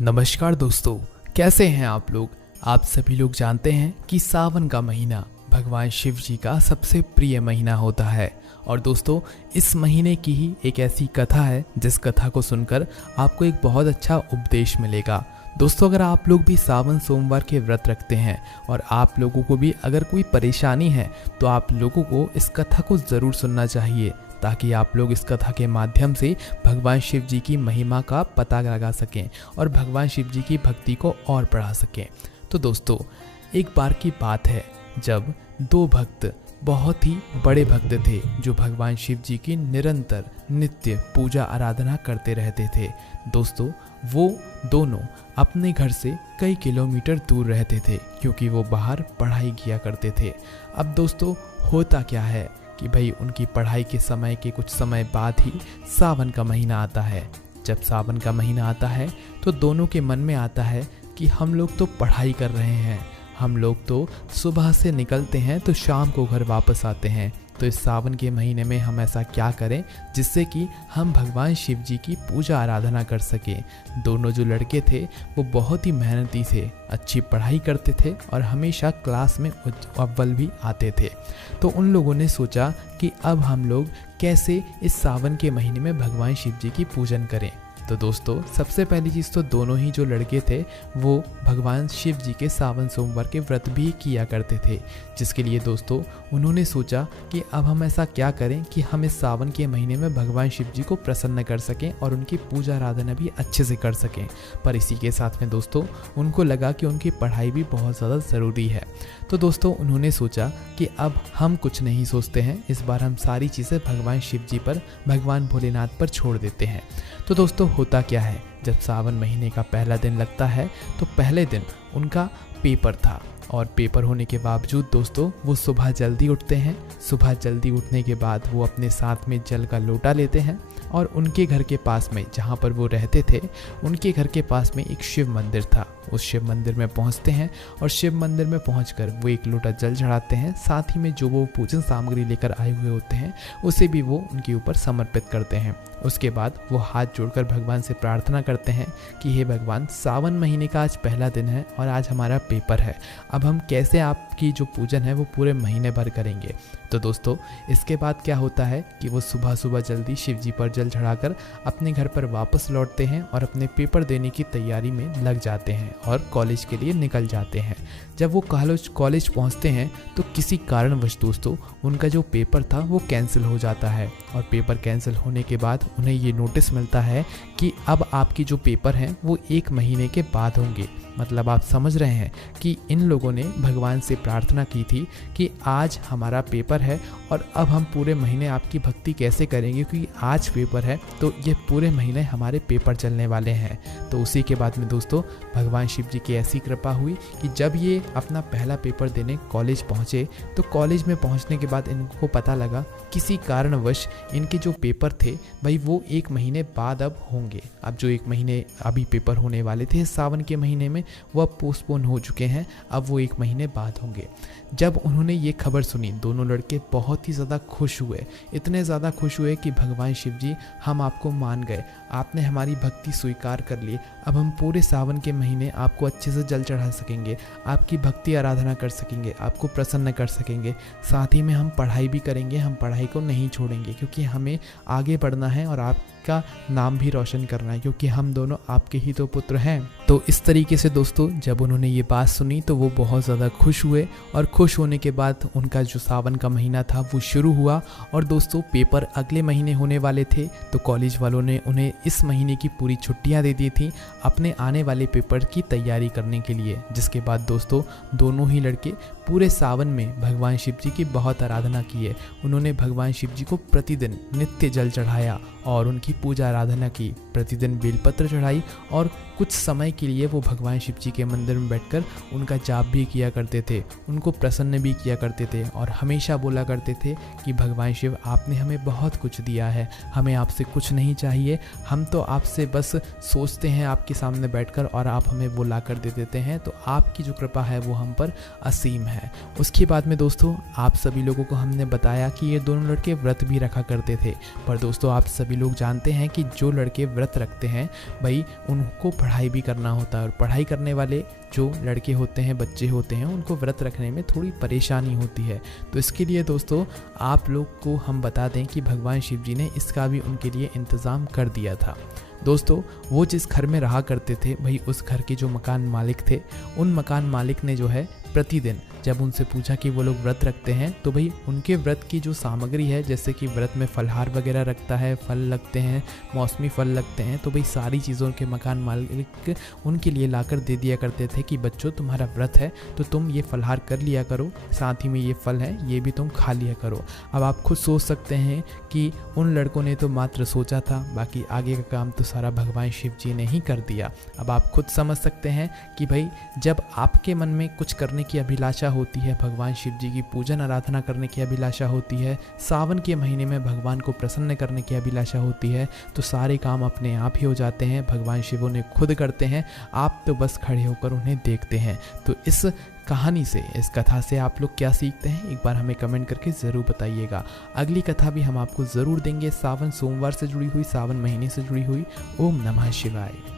नमस्कार दोस्तों, कैसे हैं आप लोग। आप सभी लोग जानते हैं कि सावन का महीना भगवान शिव जी का सबसे प्रिय महीना होता है। और दोस्तों, इस महीने की ही एक ऐसी कथा है जिस कथा को सुनकर आपको एक बहुत अच्छा उपदेश मिलेगा। दोस्तों, अगर आप लोग भी सावन सोमवार के व्रत रखते हैं और आप लोगों को भी अगर कोई परेशानी है तो आप लोगों को इस कथा को ज़रूर सुनना चाहिए, ताकि आप लोग इस कथा के माध्यम से भगवान शिव जी की महिमा का पता लगा सकें और भगवान शिव जी की भक्ति को और बढ़ा सकें। तो दोस्तों, एक बार की बात है जब दो भक्त, बहुत ही बड़े भक्त थे, जो भगवान शिव जी की निरंतर नित्य पूजा आराधना करते रहते थे। दोस्तों, वो दोनों अपने घर से कई किलोमीटर दूर रहते थे, क्योंकि वो बाहर पढ़ाई किया करते थे। अब दोस्तों, होता क्या है कि भाई उनकी पढ़ाई के समय के कुछ समय बाद ही सावन का महीना आता है। जब सावन का महीना आता है तो दोनों के मन में आता है कि हम लोग तो पढ़ाई कर रहे हैं, हम लोग तो सुबह से निकलते हैं तो शाम को घर वापस आते हैं, तो इस सावन के महीने में हम ऐसा क्या करें जिससे कि हम भगवान शिव जी की पूजा आराधना कर सकें। दोनों जो लड़के थे वो बहुत ही मेहनती थे, अच्छी पढ़ाई करते थे और हमेशा क्लास में अव्वल भी आते थे। तो उन लोगों ने सोचा कि अब हम लोग कैसे इस सावन के महीने में भगवान शिव जी की पूजन करें। तो दोस्तों, सबसे पहली चीज़ तो दोनों ही जो लड़के थे वो भगवान शिव जी के सावन सोमवार के व्रत भी किया करते थे, जिसके लिए दोस्तों उन्होंने सोचा कि अब हम ऐसा क्या करें कि हम इस सावन के महीने में भगवान शिव जी को प्रसन्न कर सकें और उनकी पूजा आराधना भी अच्छे से कर सकें। पर इसी के साथ में दोस्तों उनको लगा कि उनकी पढ़ाई भी बहुत ज़्यादा ज़रूरी है। तो दोस्तों उन्होंने सोचा कि अब हम कुछ नहीं सोचते हैं, इस बार हम सारी चीज़ें भगवान शिव जी पर, भगवान भोलेनाथ पर छोड़ देते हैं। तो दोस्तों, होता क्या है, जब सावन महीने का पहला दिन लगता है तो पहले दिन उनका पेपर था, और पेपर होने के बावजूद दोस्तों वो सुबह जल्दी उठते हैं। सुबह जल्दी उठने के बाद वो अपने साथ में जल का लोटा लेते हैं और उनके घर के पास में, जहाँ पर वो रहते थे, उनके घर के पास में एक शिव मंदिर था। उस शिव मंदिर में पहुँचते हैं और शिव मंदिर में पहुँचकर वो एक लोटा जल चढ़ाते हैं, साथ ही में जो वो पूजन सामग्री लेकर आए हुए होते हैं उसे भी वो उनके ऊपर समर्पित करते हैं। उसके बाद वो हाथ जोड़कर भगवान से प्रार्थना करते हैं कि हे भगवान, सावन महीने का आज पहला दिन है और आज हमारा पेपर है, अब हम कैसे आपकी जो पूजन है वो पूरे महीने भर करेंगे। तो दोस्तों, इसके बाद क्या होता है कि वो सुबह सुबह जल्दी शिव जी पर जल चढ़ाकर अपने घर पर वापस लौटते हैं और अपने पेपर देने की तैयारी में लग जाते हैं और कॉलेज के लिए निकल जाते हैं। जब वो कॉलेज पहुंचते हैं तो किसी कारणवश दोस्तों उनका जो पेपर था वो कैंसिल हो जाता है, और पेपर कैंसिल होने के बाद उन्हें ये नोटिस मिलता है कि अब आपकी जो पेपर हैं वो 1 महीने के बाद होंगे। मतलब आप समझ रहे हैं कि इन लोगों ने भगवान से प्रार्थना की थी कि आज हमारा पेपर है और अब हम पूरे महीने आपकी भक्ति कैसे करेंगे, क्योंकि आज पेपर है तो ये पूरे महीने हमारे पेपर चलने वाले हैं। तो उसी के बाद में दोस्तों भगवान शिव जी की ऐसी कृपा हुई कि जब ये अपना पहला पेपर देने कॉलेज पहुँचे तो कॉलेज में पहुँचने के बाद इनको पता लगा किसी कारणवश इनके जो पेपर थे भाई वो 1 महीने बाद अब होंगे। अब जो 1 महीने अभी पेपर होने वाले थे सावन के महीने में वो अब पोस्टपोन हो चुके हैं, अब वो 1 महीने बाद होंगे। जब उन्होंने ये खबर सुनी दोनों लड़के बहुत ही ज़्यादा खुश हुए, इतने ज़्यादा खुश हुए कि भगवान शिव जी, हम आपको मान गए, आपने हमारी भक्ति स्वीकार कर ली, अब हम पूरे सावन के महीने आपको अच्छे से जल चढ़ा सकेंगे, आपकी भक्ति आराधना कर सकेंगे, आपको प्रसन्न कर सकेंगे, साथ ही में हम पढ़ाई भी करेंगे, हम पढ़ाई को नहीं छोड़ेंगे, क्योंकि हमें आगे बढ़ना है और आपका नाम भी रोशन करना है, क्योंकि हम दोनों आपके ही तो पुत्र हैं। तो इस तरीके से दोस्तों जब उन्होंने ये बात सुनी तो वो बहुत ज़्यादा खुश हुए, और खुश होने के बाद उनका जो सावन का महीना था वो शुरू हुआ। और दोस्तों पेपर अगले महीने होने वाले थे, तो कॉलेज वालों ने उन्हें इस महीने की पूरी छुट्टियां दे दी थी अपने आने वाले पेपर की तैयारी करने के लिए। जिसके बाद दोस्तों दोनों ही लड़के पूरे सावन में भगवान शिव जी की बहुत आराधना की है। उन्होंने भगवान शिव जी को प्रतिदिन नित्य जल चढ़ाया और उनकी पूजा आराधना की, प्रतिदिन बेलपत्र चढ़ाई, और कुछ समय के लिए वो भगवान शिव जी के मंदिर में बैठकर उनका जाप भी किया करते थे, उनको प्रसन्न भी किया करते थे, और हमेशा बोला करते थे कि भगवान शिव, आपने हमें बहुत कुछ दिया है, हमें आपसे कुछ नहीं चाहिए, हम तो आपसे बस सोचते हैं आपके सामने बैठकर और आप हमें वो ला कर दे देते हैं, तो आपकी जो कृपा है वो हम पर असीम है। उसके बाद में दोस्तों आप सभी लोगों को हमने बताया कि ये दोनों लड़के व्रत भी रखा करते थे। पर दोस्तों आप सभी लोग जानते हैं कि जो लड़के व्रत रखते हैं भाई उनको पढ़ाई भी करना करना होता है और पढ़ाई करने वाले जो लड़के होते हैं, बच्चे होते हैं, उनको व्रत रखने में थोड़ी परेशानी होती है। तो इसके लिए दोस्तों आप लोग को हम बता दें कि भगवान शिव जी ने इसका भी उनके लिए इंतज़ाम कर दिया था। दोस्तों वो जिस घर में रहा करते थे भाई, उस घर के जो मकान मालिक थे, उन मकान मालिक ने जो है प्रतिदिन जब उनसे पूछा कि वो लोग व्रत रखते हैं तो भाई उनके व्रत की जो सामग्री है, जैसे कि व्रत में फलहार वगैरह रखता है, फल लगते हैं, मौसमी फल लगते हैं, तो भाई सारी चीज़ों के मकान मालिक उनके लिए लाकर दे दिया करते थे कि बच्चों तुम्हारा व्रत है तो तुम ये फलहार कर लिया करो, साथ ही में ये फल है ये भी तुम खा लिया करो। अब आप खुद सोच सकते हैं कि उन लड़कों ने तो मात्र सोचा था, बाकी आगे का काम तो सारा भगवान शिव जी ने ही कर दिया। अब आप खुद समझ सकते हैं कि भाई जब आपके मन में कुछ करने की अभिलाषा होती है, भगवान शिव जी की पूजन आराधना करने की अभिलाषा होती है, सावन के महीने में भगवान को प्रसन्न करने की अभिलाषा होती है, तो सारे काम अपने आप ही हो जाते हैं, भगवान शिव उन्हें खुद करते हैं, आप तो बस खड़े होकर उन्हें देखते हैं। तो इस कहानी से, इस कथा से आप लोग क्या सीखते हैं, एक बार हमें कमेंट करके ज़रूर बताइएगा। अगली कथा भी हम आपको ज़रूर देंगे, सावन सोमवार से जुड़ी हुई, सावन महीने से जुड़ी हुई। ओम नमः शिवाय।